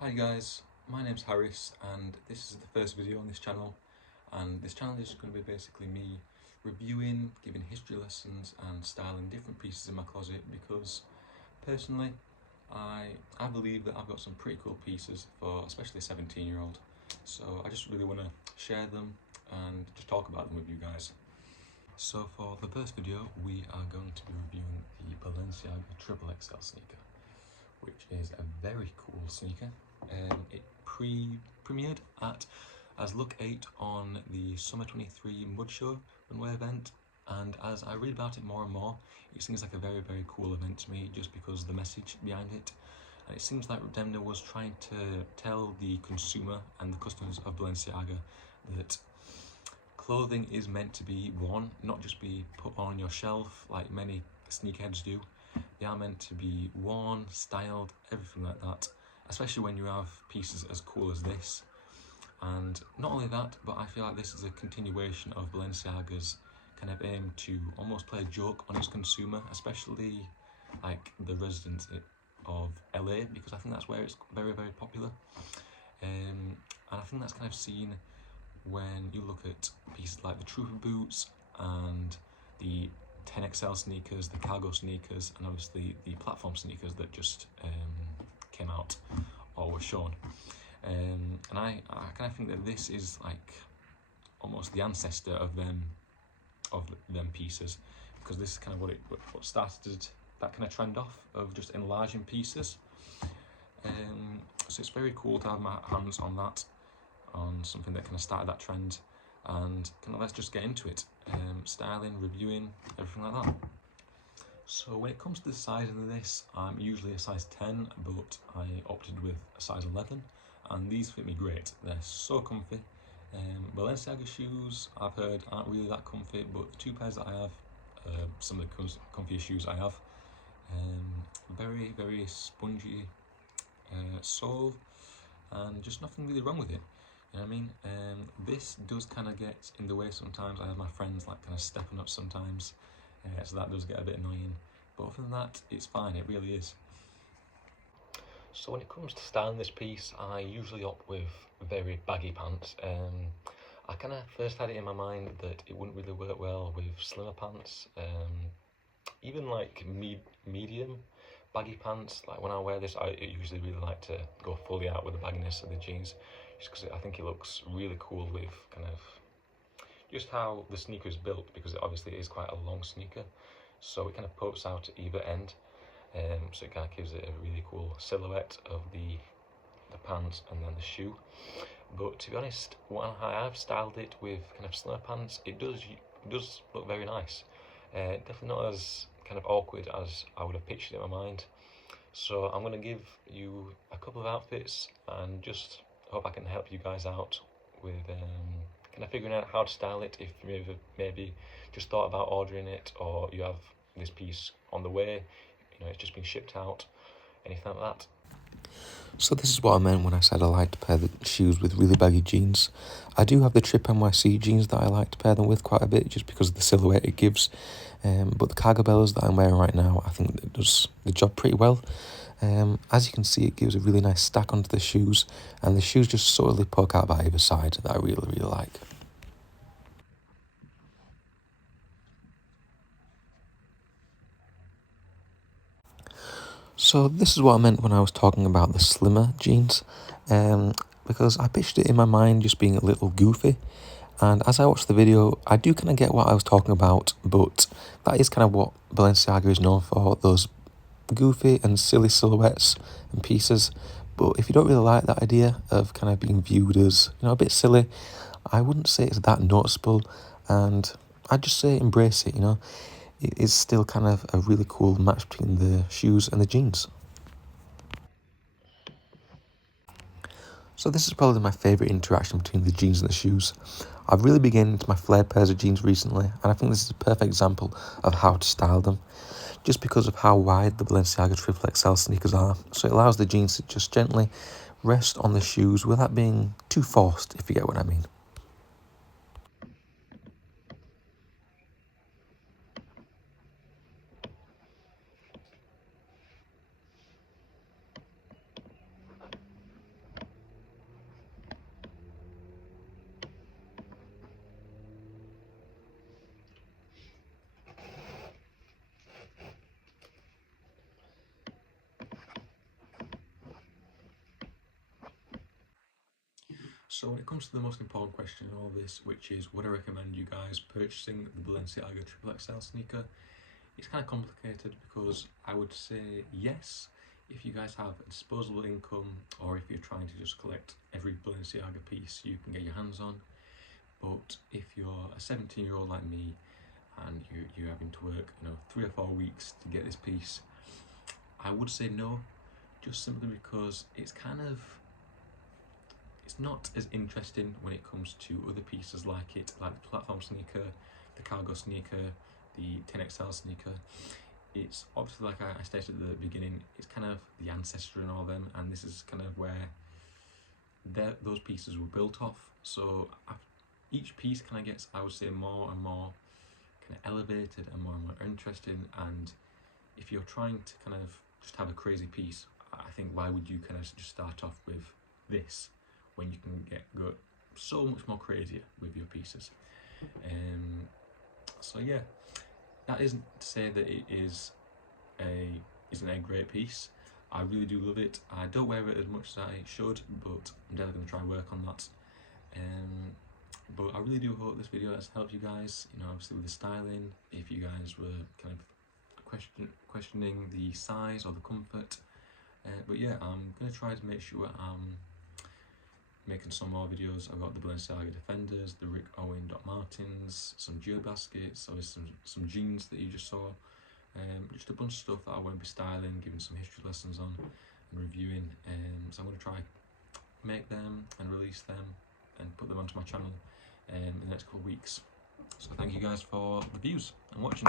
Hi guys, my name's Harris and this is the first video on this channel, and this channel is going to be basically me reviewing, giving history lessons and styling different pieces in my closet because personally I believe that I've got some pretty cool pieces for especially a 17-year-old, so I just really want to share them and just talk about them with you guys. So for the first video we are going to be reviewing the Balenciaga Triple XL sneaker, which is a very cool sneaker. It premiered at as Look 8 on the Summer 23 Mud Show runway event, and as I read about it more and more, it seems like a very cool event to me just because of the message behind it. And it seems like Demna was trying to tell the consumer and the customers of Balenciaga that clothing is meant to be worn, not just be put on your shelf like many sneakerheads do. They are meant to be worn, styled, everything like that, especially when you have pieces as cool as this. And not only that, but I feel like this is a continuation of Balenciaga's kind of aim to almost play a joke on its consumer, especially like the residents of LA, because I think that's where it's very popular. And I think that's kind of seen when you look at pieces like the Trooper boots and the 10XL sneakers, the cargo sneakers, and obviously the platform sneakers that just came out or were shown. And I kind of think that this is like almost the ancestor of them pieces, because this is kind of what started that kind of trend off of just enlarging pieces. So it's very cool to have my hands on that, on something that kind of started that trend, and kind of let's just get into it. Styling, reviewing, everything like that. So when it comes to the sizing of this, I'm usually a size 10, but I opted with a size 11, and these fit me great. They're so comfy. Balenciaga shoes, I've heard, aren't really that comfy, but the two pairs that I have, some of the comfiest shoes I have. Very spongy sole, and just nothing really wrong with it. You know what I mean? This does kind of get in the way sometimes. I have my friends like kind of stepping up sometimes, so that does get a bit annoying. But other than that, it's fine, it really is. So when it comes to styling this piece, I usually opt with very baggy pants. I kind of first had it in my mind that it wouldn't really work well with slimmer pants. Even like medium baggy pants, like when I wear this, I usually really like to go fully out with the bagginess of the jeans, just because I think it looks really cool with kind of just how the sneaker is built, because it obviously is quite a long sneaker, so it kind of pokes out at either end, so it kind of gives it a really cool silhouette of the pants and then the shoe. But to be honest, when I have styled it with kind of slimmer pants, it does look very nice. Definitely not as kind of awkward as I would have pictured in my mind. So I'm going to give you a couple of outfits and just hope I can help you guys out with kind of figuring out how to style it if you've maybe just thought about ordering it, or you have this piece on the way, you know, it's just been shipped out, anything like that. So this is what I meant when I said I like to pair the shoes with really baggy jeans. I do have the Trip NYC jeans that I like to pair them with quite a bit just because of the silhouette it gives. But the cargo bellas that I'm wearing right now, I think it does the job pretty well. As you can see, it gives a really nice stack onto the shoes, and the shoes just subtly poke out by either side that I really like. So this is what I meant when I was talking about the slimmer jeans, because I pictured it in my mind just being a little goofy, and as I watched the video, I do kind of get what I was talking about, but that is kind of what Balenciaga is known for, those goofy and silly silhouettes and pieces. But if you don't really like that idea of kind of being viewed as, you know, a bit silly, I wouldn't say it's that noticeable, and I'd just say embrace it, you know. It is still kind of a really cool match between the shoes and the jeans. So this is probably my favourite interaction between the jeans and the shoes. I've really been getting into my flared pairs of jeans recently, and I think this is a perfect example of how to style them, just because of how wide the Balenciaga Triple XL sneakers are, so it allows the jeans to just gently rest on the shoes without being too forced, if you get what I mean. So when it comes to the most important question in all this, which is would I recommend you guys purchasing the Balenciaga XXL sneaker, it's kind of complicated because I would say yes if you guys have a disposable income or if you're trying to just collect every Balenciaga piece you can get your hands on. But if you're a 17-year-old like me and you're having to work 3 or 4 weeks to get this piece, I would say no, just simply because it's not as interesting when it comes to other pieces like it, like the platform sneaker, the cargo sneaker, the 10XL sneaker. It's obviously, like I stated at the beginning, it's kind of the ancestor in all of them, and this is kind of where those pieces were built off. So each piece kind of gets, I would say, more and more kind of elevated and more interesting. And if you're trying to kind of just have a crazy piece, I think why would you kind of just start off with this when you can go so much more crazier with your pieces? So yeah, that isn't to say that it isn't a great piece. I really do love it. I don't wear it as much as I should, but I'm definitely going to try and work on that. But I really do hope this video has helped you guys, obviously with the styling, if you guys were kind of questioning the size or the comfort. But yeah, I'm going to try to make sure I'm making some more videos. I've got the Balenciaga Defenders, the Rick Owen Doc Martens, some geo baskets, obviously some jeans that you just saw. Just a bunch of stuff that I won't be styling, giving some history lessons on and reviewing. So I'm going to try make them and release them and put them onto my channel in the next couple of weeks. So thank you guys for the views and watching.